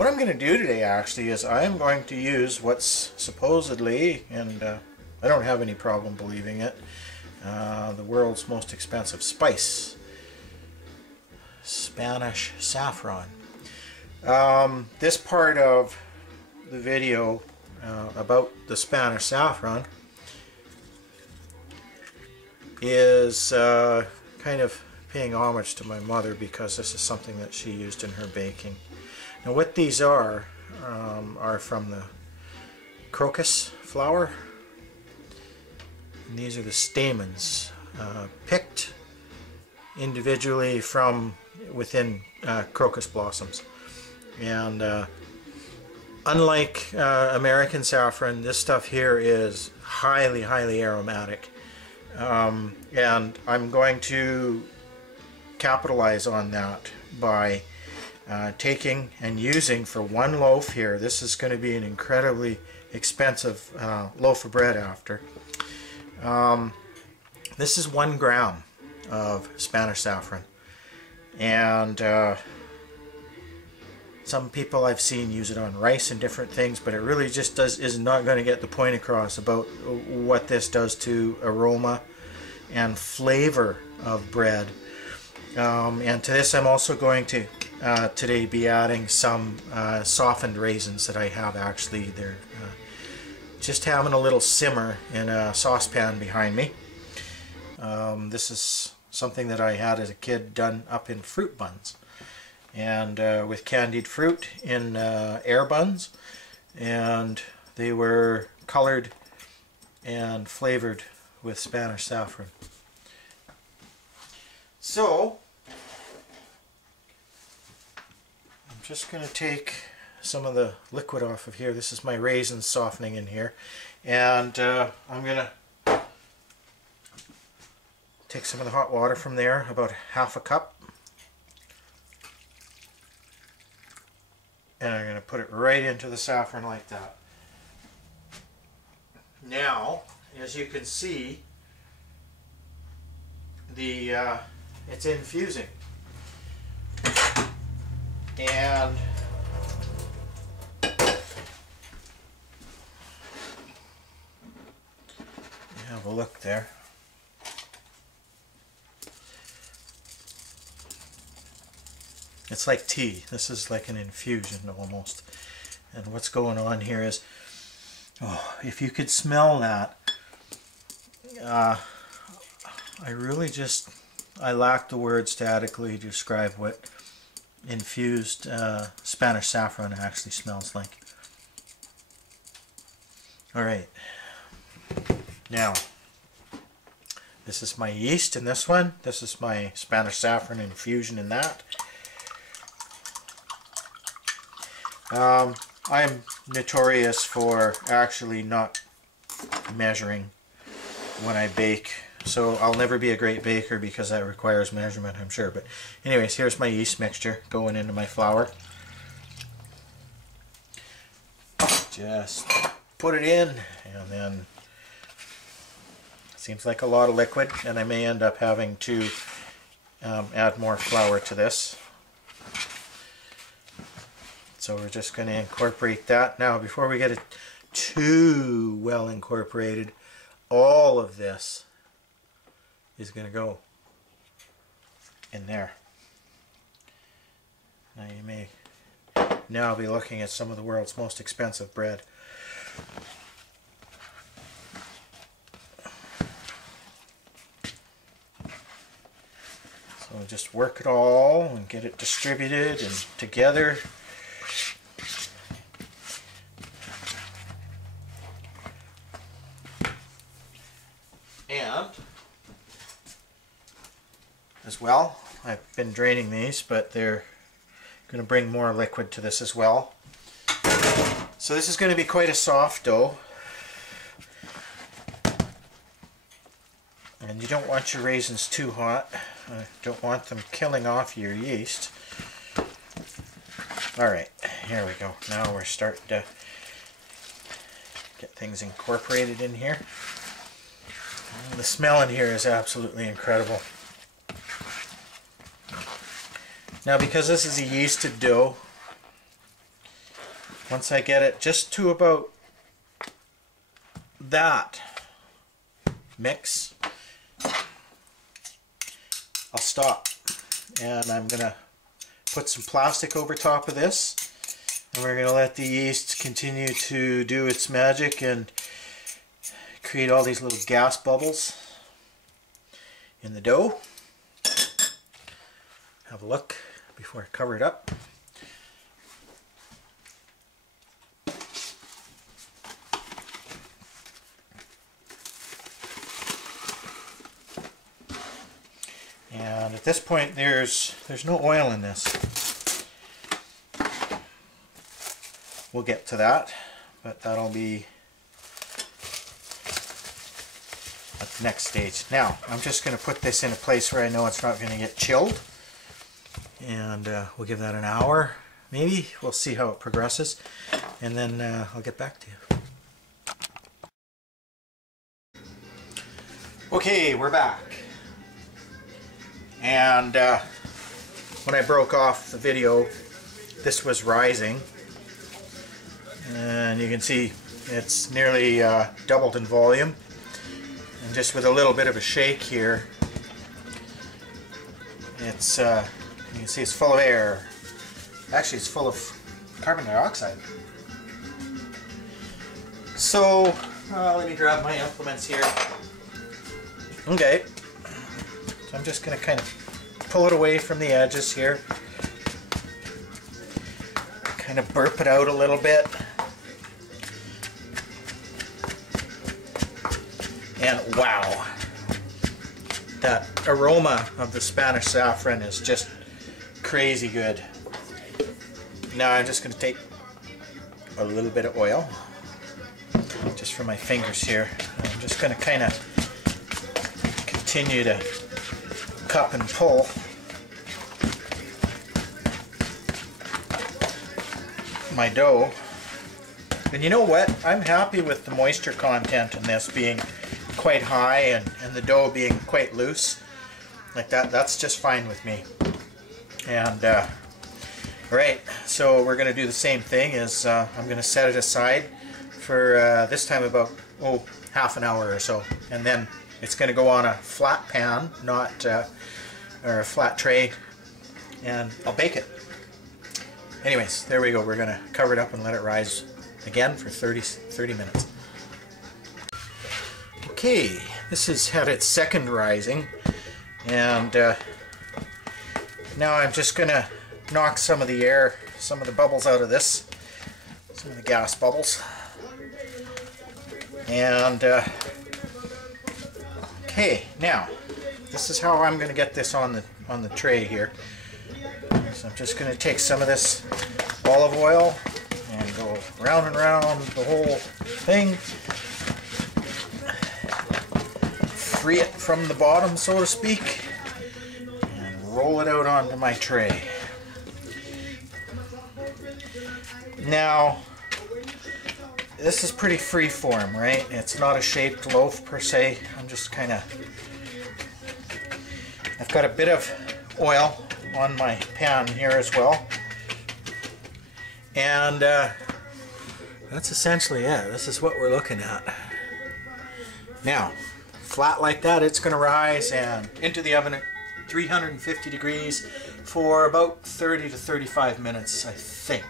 What I'm going to do today actually is I'm going to use what's supposedly, and I don't have any problem believing it, the world's most expensive spice, Spanish saffron. This part of the video about the Spanish saffron is kind of paying homage to my mother, because this is something that she used in her baking. Now what these are from the crocus flower, and these are the stamens picked individually from within crocus blossoms. And unlike American saffron, this stuff here is highly aromatic, and I'm going to capitalize on that by taking and using for one loaf here. This is going to be an incredibly expensive loaf of bread after. This is 1 gram of Spanish saffron, and some people I've seen use it on rice and different things, but it really just is not going to get the point across about what this does to aroma and flavor of bread. And to this I'm also going to today be adding some softened raisins that I have actually. They're just having a little simmer in a saucepan behind me. This is something that I had as a kid done up in fruit buns, and with candied fruit in air buns, and they were colored and flavored with Spanish saffron. So I'm just going to take some of the liquid off of here. This is my raisins softening in here, and I'm going to take some of the hot water from there, about half a cup, and I'm going to put it right into the saffron like that. Now, as you can see, it's infusing, and have a look there. It's like tea. This is like an infusion almost. And what's going on here is, oh, if you could smell that, I lack the words to adequately describe what infused Spanish saffron actually smells like. Alright, now this is my yeast in this one. This is my Spanish saffron infusion in that. I'm notorious for actually not measuring when I bake, so I'll never be a great baker because that requires measurement, I'm sure. But anyways, here's my yeast mixture going into my flour. Just put it in, and then seems like a lot of liquid, and I may end up having to add more flour to this. So we're just going to incorporate that. Now, before we get it too well incorporated, all of this is going to go in there. Now you may now be looking at some of the world's most expensive bread. So just work it all and get it distributed and together. And as well, I've been draining these, but they're going to bring more liquid to this as well. So this is going to be quite a soft dough, and you don't want your raisins too hot. Don't want them killing off your yeast. Alright, here we go. Now we're starting to get things incorporated in here. The smell in here is absolutely incredible. Now, because this is a yeasted dough, once I get it just to about that mix, I'll stop. And I'm going to put some plastic over top of this, and we're going to let the yeast continue to do its magic and create all these little gas bubbles in the dough. Have a look before I cover it up. And at this point there's no oil in this. We'll get to that, but that'll be at the next stage. Now I'm just going to put this in a place where I know it's not going to get chilled, and we'll give that an hour maybe. We'll see how it progresses, and then I'll get back to you. Okay, we're back. And when I broke off the video, this was rising, and you can see it's nearly doubled in volume, and just with a little bit of a shake here, it's you can see it's full of air. Actually, it's full of carbon dioxide. So let me grab my implements here. Okay. So I'm just going to kind of pull it away from the edges here, kind of burp it out a little bit, and wow, that aroma of the Spanish saffron is just crazy good. Now I'm just going to take a little bit of oil just from my fingers here. I'm just going to kind of continue to cup and pull. My dough. And you know what? I'm happy with the moisture content in this being quite high and the dough being quite loose. Like that, that's just fine with me. And right, so we're going to do the same thing. Is I'm going to set it aside for this time about half an hour or so, and then it's going to go on a flat pan, not or a flat tray, and I'll bake it. Anyways, there we go. We're going to cover it up and let it rise again for 30 minutes. Okay, this has had its second rising, and now I'm just going to knock some of the air, some of the bubbles out of this, some of the gas bubbles. And okay, now this is how I'm going to get this on the tray here. So I'm just going to take some of this olive oil and go round and round the whole thing. Free it from the bottom, so to speak, and roll it out onto my tray. Now, this is pretty free form, right? It's not a shaped loaf per se. I'm just kind of, I've got a bit of oil on my pan here as well. And that's essentially it. This is what we're looking at. Now, flat like that, it's going to rise and into the oven at 350 degrees for about 30 to 35 minutes, I think.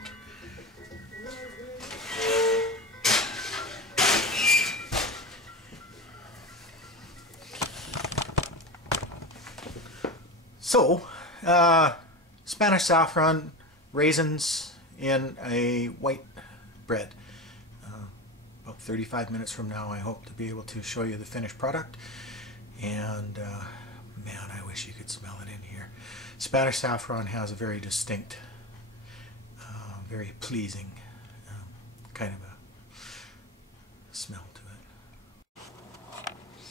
So, Spanish saffron raisins in a white bread. About 35 minutes from now, I hope to be able to show you the finished product. And man, I wish you could smell it in here. Spanish saffron has a very distinct, very pleasing kind of a smell to it.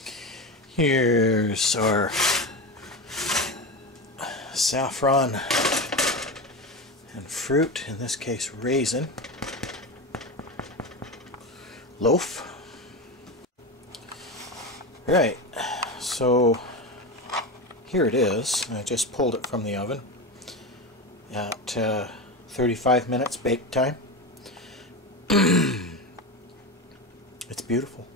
Here's our saffron and fruit, in this case raisin, loaf. Right, so here it is. I just pulled it from the oven at 35 minutes bake time. It's beautiful.